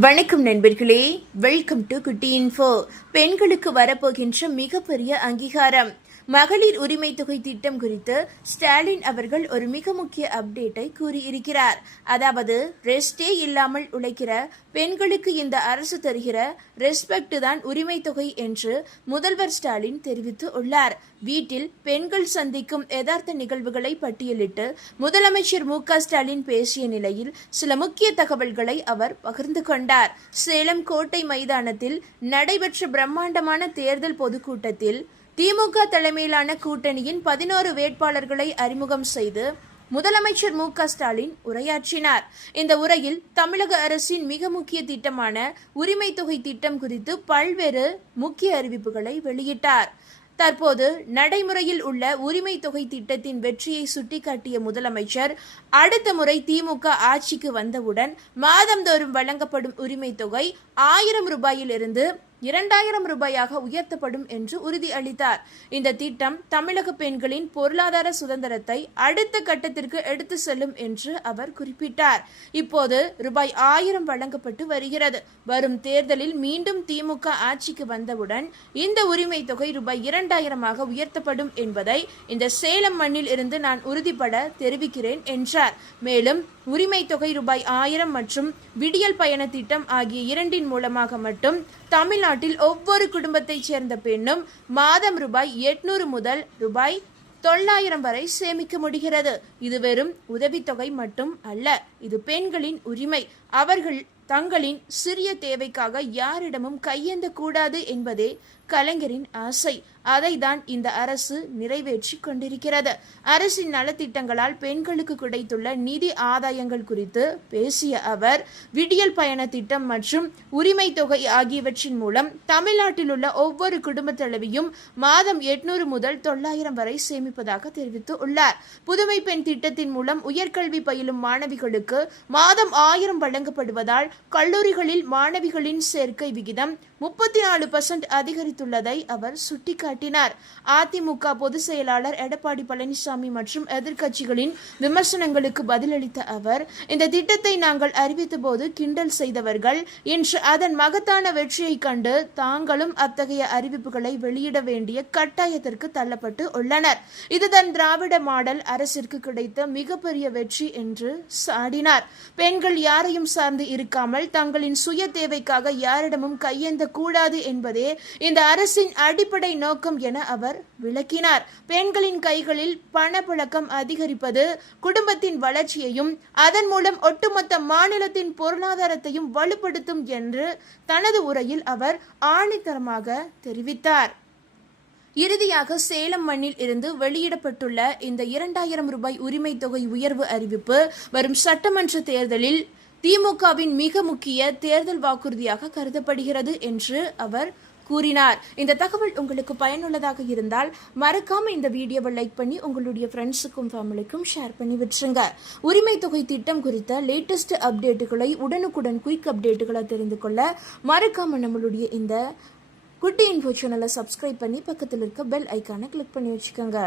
வணக்கம் நண்பர்களே, welcome to குட்டி இன்ஃபோ. பெண்களுக்கு வரப்போகின்ற மிகப்பெரிய அங்கீகாரம் மகளிர் உரிமை தொகை திட்டம் குறித்து ஸ்டாலின் அவர்கள் ஒரு மிக முக்கிய அப்டேட்டை கூறியிருக்கிறார். அதாவது ரெஸ்டே இல்லாமல் உழைக்கிற பெண்களுக்கு இந்த அரசு தருகிற ரெஸ்பெக்ட் தான் உரிமை தொகை என்று முதல்வர் ஸ்டாலின் தெரிவித்து உள்ளார். வீட்டில் பெண்கள் சந்திக்கும் யதார்த்த நிகழ்வுகளை பட்டியலிட்டு முதலமைச்சர் மு.க. ஸ்டாலின் பேசிய நிலையில் சில முக்கிய தகவல்களை அவர் பகிர்ந்து கொண்டார். சேலம் கோட்டை மைதானத்தில் நடைபெற்ற பிரம்மாண்டமான தேர்தல் பொதுக்கூட்டத்தில் திமுக தலைமையிலான கூட்டணியின் 11 வேட்பாளர்களை அறிமுகம் செய்து முதலமைச்சர் மு.க. ஸ்டாலின் உரையாற்றினார். இந்த உரையில் தமிழக அரசின் மிக முக்கிய திட்டமான உரிமை தொகை திட்டம் குறித்து பல்வேறு முக்கிய அறிவிப்புகளை வெளியிட்டார். தற்போது நடைமுறையில் உள்ள உரிமை தொகை திட்டத்தின் வெற்றியை சுட்டிக்காட்டிய முதலமைச்சர், அடுத்த முறை திமுக ஆட்சிக்கு வந்தவுடன் மாதந்தோறும் வழங்கப்படும் உரிமை தொகை 1000 ரூபாயிலிருந்து 2000 ரூபாயாக உயர்த்தப்படும் என்று உறுதியளித்தார். இந்த திட்டம் தமிழக பெண்களின் பொருளாதார சுதந்திரத்தை அடுத்த கட்டத்திற்கு எடுத்து செல்லும் என்று அவர் குறிப்பிட்டார். இப்போது ரூபாய் 1000 வழங்கப்பட்டு வருகிறது. வரும் தேர்தலில் மீண்டும் திமுக ஆட்சிக்கு வந்தவுடன் இந்த உரிமை தொகை ரூபாய் 2000 உயர்த்தப்படும் என்பதை இந்த சேலம் மண்ணில் இருந்து நான் உறுதிபட தெரிவிக்கிறேன் என்றார். மேலும் உரிமை தொகை ரூபாய் 1000 மற்றும் விடியல் பயண திட்டம் ஆகிய இரண்டின் மூலமாக மட்டும் தமிழ்நாட்டில் ஒவ்வொரு குடும்பத்தைச் சேர்ந்த பெண்ணும் மாதம் ரூபாய் 800 முதல் ரூபாய் 900 வரை சேமிக்க முடிகிறது. இது வெறும் உதவித்தொகை மட்டும் அல்ல, இது பெண்களின் உரிமை. அவர்கள் தங்களின் சிறிய தேவைக்காக யாரிடமும் கையேந்த கூடாது என்பதே கலைஞரின் ஆசை. அதை தான் இந்த அரசு நிறைவேற்றி கொண்டிருக்கிறது. அரசின் நலத்திட்டங்களால் பெண்களுக்கு கிடைத்துள்ள நிதி ஆதாயங்கள் குறித்து பேசிய அவர், விடியல் பயண திட்டம் மற்றும் உரிமை தொகை ஆகியவற்றின் மூலம் தமிழ்நாட்டில் உள்ள ஒவ்வொரு குடும்ப தலைவியும் மாதம் 800 முதல் 900 வரை சேமிப்பதாக தெரிவித்து உள்ளார். புதுமை பெண் திட்டத்தின் மூலம் உயர்கல்வி பயிலும் மாணவிகளுக்கு மாதம் 1000 வழங்கப்படுவதால் கல்லூரிகளில் மாணவிகளின் சேர்க்கை விகிதம் 34% அதிகரித்துள்ளதை அவர் சுட்டிக்காட்டினார். அதிமுக பொதுச் செயலாளர் எடப்பாடி பழனிசாமி மற்றும் எதிர்க்கட்சிகளின் விமர்சனங்களுக்கு பதிலளித்த அவர், இந்த திட்டத்தை நாங்கள் அறிவித்த போது கிண்டல் செய்தவர்கள் இன்று அதன் மகத்தான வெற்றியை கண்டு தாங்களும் அத்தகைய அறிவிப்புகளை வெளியிட வேண்டிய கட்டாயத்திற்கு தள்ளப்பட்டு உள்ளனர். இதுதான் திராவிட மாடல் அரசிற்கு கிடைத்த மிகப்பெரிய வெற்றி என்று சாடினார். பெண்கள் யாரையும் சார்ந்து இருக்காமல் தங்களின் சுய தேவைக்காக யாரிடமும் கையேந்த கூடாது என்பதே இந்த அரசின் அடிப்படை நோக்கம் என அவர் விளக்கினார். பெண்களின் கைகளில் பணப்புழக்கம் அதிகரிப்பது குடும்பத்தின் வளர்ச்சியையும் அதன் மூலம் ஒட்டுமொத்த மாநிலத்தின் பொருளாதாரத்தையும் வலுப்படுத்தும் என்று தனது உரையில் அவர் ஆணித்தரமாக தெரிவித்தார். இறுதியாக சேலம் மண்ணில் இருந்து வெளியிடப்பட்டுள்ள இந்த 2000 ரூபாய் உரிமை தொகை உயர்வு அறிவிப்பு வரும் சட்டமன்ற தேர்தலில் திமுகவின் மிக முக்கிய தேர்தல் வாக்குறுதியாக கருதப்படுகிறது என்று அவர் கூறினார். இந்த தகவல் உங்களுக்கு பயனுள்ளதாக இருந்தால் மறக்காம இந்த வீடியோவை லைக் பண்ணி உங்களுடைய ஃப்ரெண்ட்ஸுக்கும் ஃபேமிலிக்கும் ஷேர் பண்ணி விட்டுருங்க. உரிமை தொகை திட்டம் குறித்த லேட்டஸ்ட் அப்டேட்டுகளை உடனுக்குடன் குயிக் அப்டேட்டுகளை தெரிந்து கொள்ள மறக்காம நம்மளுடைய இந்த குட்டி இன்ஃபோ சேனலை சப்ஸ்கிரைப் பண்ணி பக்கத்தில் இருக்க பெல் ஐக்கானை கிளிக் பண்ணி வச்சுக்கோங்க.